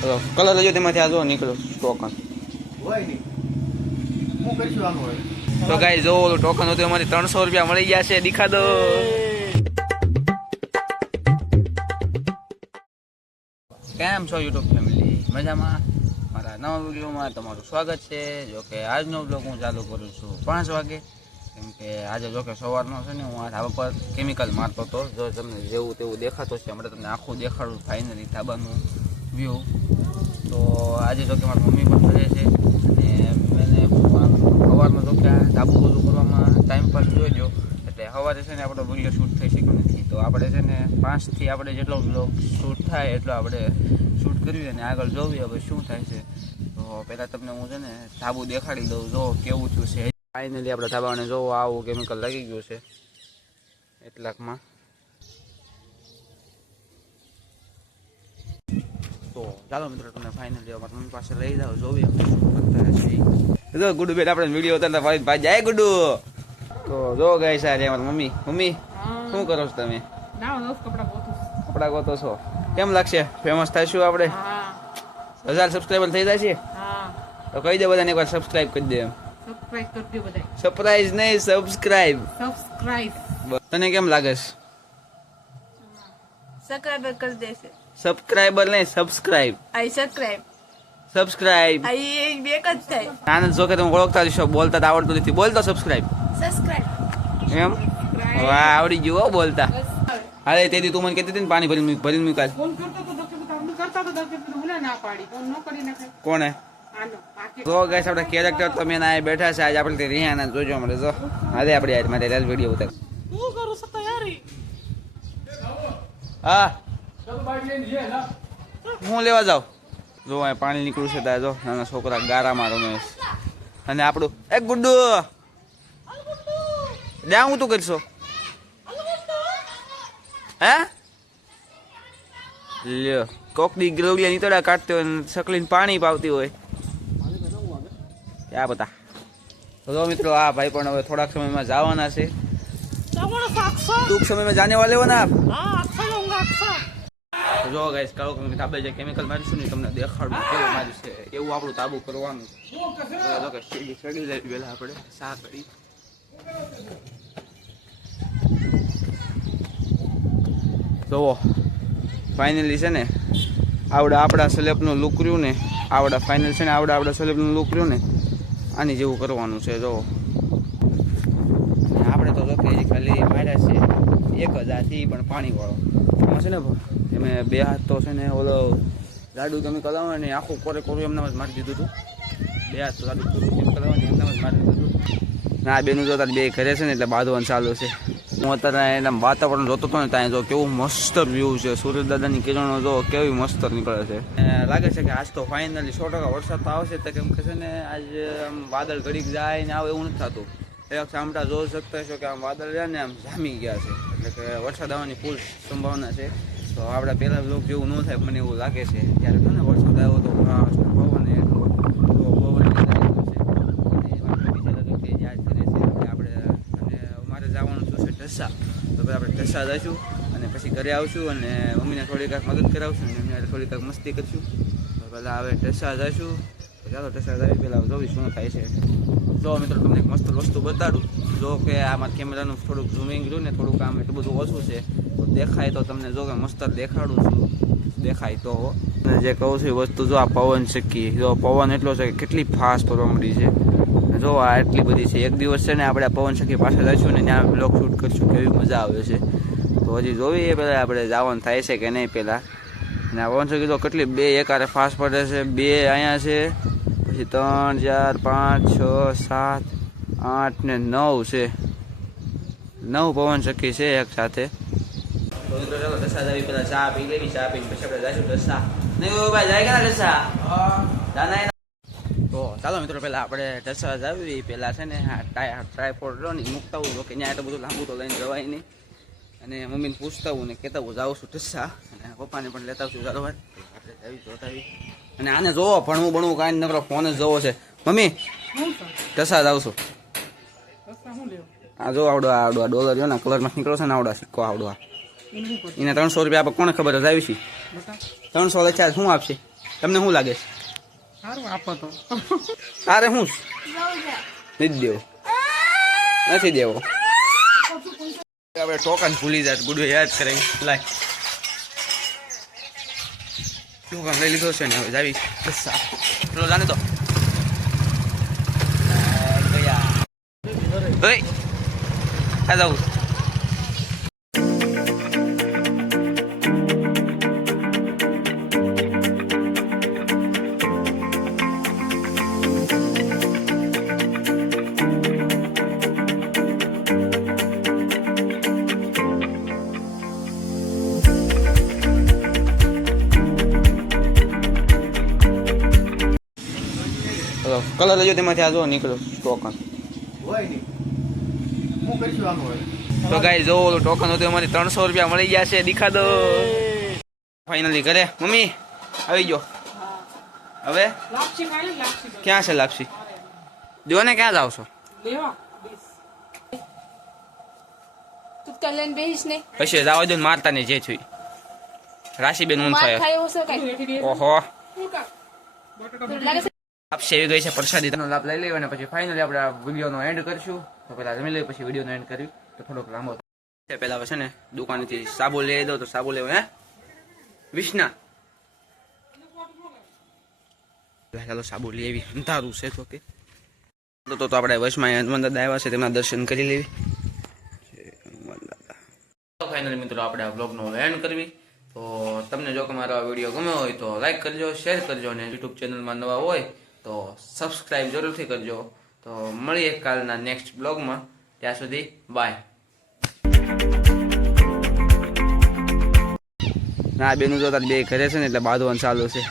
Colour લેજો તેમાંથી આ જો નીકળ્યો ટોકન. તો ગાઈસ જો ઓલું ટોકન હતું એમાંથી 300 રૂપિયા મળી ગયા છે. દીખા દો. કેમ છો યુટ્યુબ ફેમિલી? મજામાં? મારા નવા વિડીયોમાં તમારું સ્વાગત છે. જો કે આજનો બ્લોગ હું ચાલુ કરું છું 5 વાગે, કેમ કે આજે જો કે સવારનો છે ને હું આ ધાબા પર કેમિકલ મારતો હતો. જો તમને જેવું તેવું દેખાતો છે, હમણાં તમને આખું દેખાડું ફાઇનલી ધાબાનું વ્યૂ. તો આજે જો કે મારી મમ્મી પણ ઘરે છે અને મેં સવારમાં જો કે ધાબુ બધું કરવામાં ટાઈમ પાસ જોઈજો, એટલે સવારે છે ને આપણો વિડીયો શૂટ થઈ શક્યો નથી. તો આપણે છે ને 5 થી આપણે જેટલો બ્લોગ શૂટ થાય એટલો આપણે શૂટ કર્યું અને આગળ જોઈએ હવે શું થાય છે. તો પહેલાં તમને હું છે ને ધાબુ દેખાડી દઉં, જો કેવું થયું છે. ફાઇનલી આપણે ધાબાને જોવો આવું કેમિકલ લાગી ગયું છે એટલાકમાં. તો ચાલો મિત્રો તમને ફાઇનલી અમારા મમ્મી પાસે લઈ જાઓ, જોઈએ શું કરતા છે. જો ગુડુ બેન આપણે વિડીયો ઉતારતા ભાઈ જાય ગુડુ. તો જો ગઈ સારી અમારી મમ્મી. મમ્મી શું કરો છો તમે? કપડા ગોતો છો? કેમ લાગશે? ફેમસ થઈશું આપણે? 1000 સબસ્ક્રાઈબર થઈ જાય છે તો કહી દે બધાને એકવાર સબસ્ક્રાઇબ કરી દે. એમ સરપ્રાઈઝ નહીં, સબસ્ક્રાઇબ. તને કેમ લાગે છે? સબસ્ક્રાઇબર કરી દેશે. સબસ્ક્રાઇબર નહીં, સબસ્ક્રાઇબ. સબસ્ક્રાઇબ એક જ થાય. આનંદ જો કે તમે ઓળખતા હશો, બોલતા તો આવડતું નથી. બોલતો સબસ્ક્રાઇબ. એમ વાહ, આવડી ગયું હો બોલતા. અરે તેથી તું મને કહેતી હતી ને પાણી ભરીને મૂકાય. કોને? તો ગાઈસ આપણે કેરેક્ટર તો મેં આ બેઠા છે. આજે આપણે રિહાના જોજો મળે. જો આજે આપણે યાર મારે રેલ વિડિયો ઉતાર. શું કરું છો તૈયારી? હા હું લેવા જાઉં. જો આ પાણી નીકળ્યું છે ત્યાં. જો નાના છોકરા ગારામાં રમે છે. અને આપણું એક ગુડ્ડુ જ્યાં હું તું કરશો હે? લ્યો કોકની ગલોડિયા નીતડા કાઢતી હોય, સકલીને પાણી પાવતી હોય. ક્યાં બતા. તો મિત્રો આ ભાઈ પણ હવે થોડાક સમયમાં જવાના છે. ટૂંક સમયમાં જાને વાલે હો ના. જો ગાઈસ કાળો ધાબે જે કેમિકલ મારીશું ને તમને દેખાડું કેવું માર્યું છે. એવું આપણું તાબુ કરવાનું. જો કે ચડી જાય પહેલા આપણે સા કરી. જોવો ફાઇનલી છે ને આવડા આપણા સ્લેબનું લુક રહ્યું ને, આવડા ફાઇનલ છે ને આપણા સ્લેબનું લુક રહ્યું ને આની જેવું કરવાનું છે. જો આપણે તો જોકે ખાલી માર્યા છે 1000થી પણ પાણીવાળો. એમાં છે ને એમે 2 હાથ તો છે ને ઓલો લાડુ કેમિકલ આવે ને આખું કોરે કોરું એમનામ જ મારી દીધું હતું. 2 હાથ તો લાડુ કેમિકલ આવે ને એમનામ જ મારી દીધું હતું. ના બેનું જોતા 2 ઘરે છે ને એટલે બાંધવાનું ચાલુ છે. હું અત્યારે એના વાતાવરણ જોતો હતો ને ત્યાં જો કેવું મસ્ત વ્યૂ છે. સૂર્યદાદાની કિરણો જો કેવી મસ્ત નીકળે છે. લાગે છે કે આજ તો ફાઇનલી 100% વરસાદ તો આવશે. તો કેમ કે છે ને આજ આમ વાદળ ઘડીક જાય ને આવે એવું નથી થતું. એક સામટા જોઈ શકતા છો કે આમ વાદળ રહ્યા ને આમ જામી ગયા છે, એટલે કે વરસાદ આવવાની ફૂલ સંભાવના છે. તો આપણે પહેલાં લોક જેવું ન થાય મને એવું લાગે છે. ત્યારે તો ને વરસાદ આવ્યો તો પવન એટલો મારે જવાનું શું છે ઢસા. તો ભાઈ આપણે ઢસા જઈશું અને પછી ઘરે આવશું અને મમ્મીને થોડી કાંઈક મદદ કરાવશું અને એમને થોડી કાંઈક મસ્તી કરીશું. તો પહેલાં હવે ઢસા જઈશું. તો ચાલો ઢસા જાય પહેલાં જોવી શું થાય છે. જો મિત્રો તમને એક મસ્ત વસ્તુ બતાડું. જો કે આમાં કેમેરાનું થોડુંક ઝૂમિંગ રહ્યું ને થોડુંક આમ એટલું બધું ઓછું છે તો દેખાય તો તમને જો કે મસ્ત દેખાડું છું. દેખાય તો જે કહું છું એ વસ્તુ જો આ પવન ચક્કી. જો પવન એટલો છે કે કેટલી ફાસ્ટ ફરવા મળી છે. જો આ એટલી બધી છે. એક દિવસ છે ને આપણે આ પવન ચક્કી પાસે જઈશું ને ત્યાં બ્લોગ શૂટ કરીશું. કેવી મજા આવે છે તો હજી જોઈએ પહેલાં આપણે જવાનું થાય છે કે નહીં પહેલાં. અને આ પવન ચક્કી તો કેટલી 2 એકારે ફાસ્ટ પડે છે. 2 અહીંયા છે, પછી 3 4 5 6 7 8 ને 9 છે. 9 પવન ચક્કી છે એક સાથે. તો મિત્રો ચાલો ઢસા જાવી પહેલાં ચા પી લેવી. ચા પીને પછી આપણે જઈશું ઢસા. નહીં ભાઈ જાય કે ઢસા? તો ચાલો મિત્રો પહેલાં આપણે ઢસા જાવી પહેલાં છે ને આ ટ્રાયપોડ લો ને મૂકતા હોઉં કે ત્યાં એટલું બધું લાંબુ તો લઈને જવાય નહીં. અને મમ્મીને પૂછતા હોઉં ને કહેતા હોઉં જાઉં છું ઢસા. અને પપ્પાને પણ લેતા આવશું. ચાલો ભાઈ આપણે જાવી જોતાવી. અને આને જોવો ભણવું કાંઈ નકરો ફોન જ જોવો છે. મમ્મી ઢસા જાઉં છું. આ જો આવડો આ ડોલર જો ને કલરમાં નીકળો છે ને આવડો સિક્કો આવડો. એને 300 રૂપિયા આપણે કોને ખબર જ આવી છે? 300 લખ્યા શું આપશે? તમને શું લાગે છે? સારું આપો તો તારે શું નથી દેવો? નથી દેવો. આપણે ટોકન ભૂલી જાય, ગુડુ યાદ કરે. લાય ટોકન લઈ લીધો છે ને, હવે જાવી ચલો જાને તો. ઓય આ જાઉં. કલર લેજો, તેમાંથી આ જો નીકળ્યો ટોકન. તો ગાઈ જો ઓલું ટોકન હતું એમાંથી 300 રૂપિયા મળી ગયા છે. દીખા દો ફાઇનલી ઘરે. મમ્મી આવી ગયો. હવે ક્યાં છે લાપસી? જો ને ક્યાં જાવ છો? તું કલ્યાણ બેહીશ ને પછી જવા દો ને, મારતા ને જે છું. રાશીબેન ઊન માર થાય. ખાય એવું છે કઈ ઓહો લાગે છે લાપસી આવી ગઈ છે. પ્રસાદી તેનો લાભ લઈ લેવો અને પછી ફાઇનલી આપણે આ વિડીયોનો એન્ડ કરીશું. તો પહેલા જમી લઈએ, પછી વિડીયોનો એન્ડ કરવી તો થોડોક લાંબો થાય. પહેલા છે ને દુકાનેથી સાબુ લઈ દો. તો સાબુ લેવો હે વિષ્ણા? ચાલો સાબુ લઈ આવી. અંધારું છે તો કે તો આપણે વચમાં હનુમાન દાદા આવ્યા છે, તેમના દર્શન કરી લેવી. ફાઇનલી મિત્રો આપણે આ બ્લોગનો એન્ડ કરવી. તો તમને જો કે મારો આ વિડીયો ગમ્યો હોય તો લાઈક કરજો, શેર કરજો અને યુટ્યુબ ચેનલમાં નવા હોય તો સબસ્ક્રાઈબ જરૂરથી કરજો. તો મળીએ કાલના નેક્સ્ટ બ્લોગમાં. ત્યાં સુધી બાય. ના બેનું જો તાર બે ઘરે છે ને એટલે બાંધવાનું ચાલુ છે.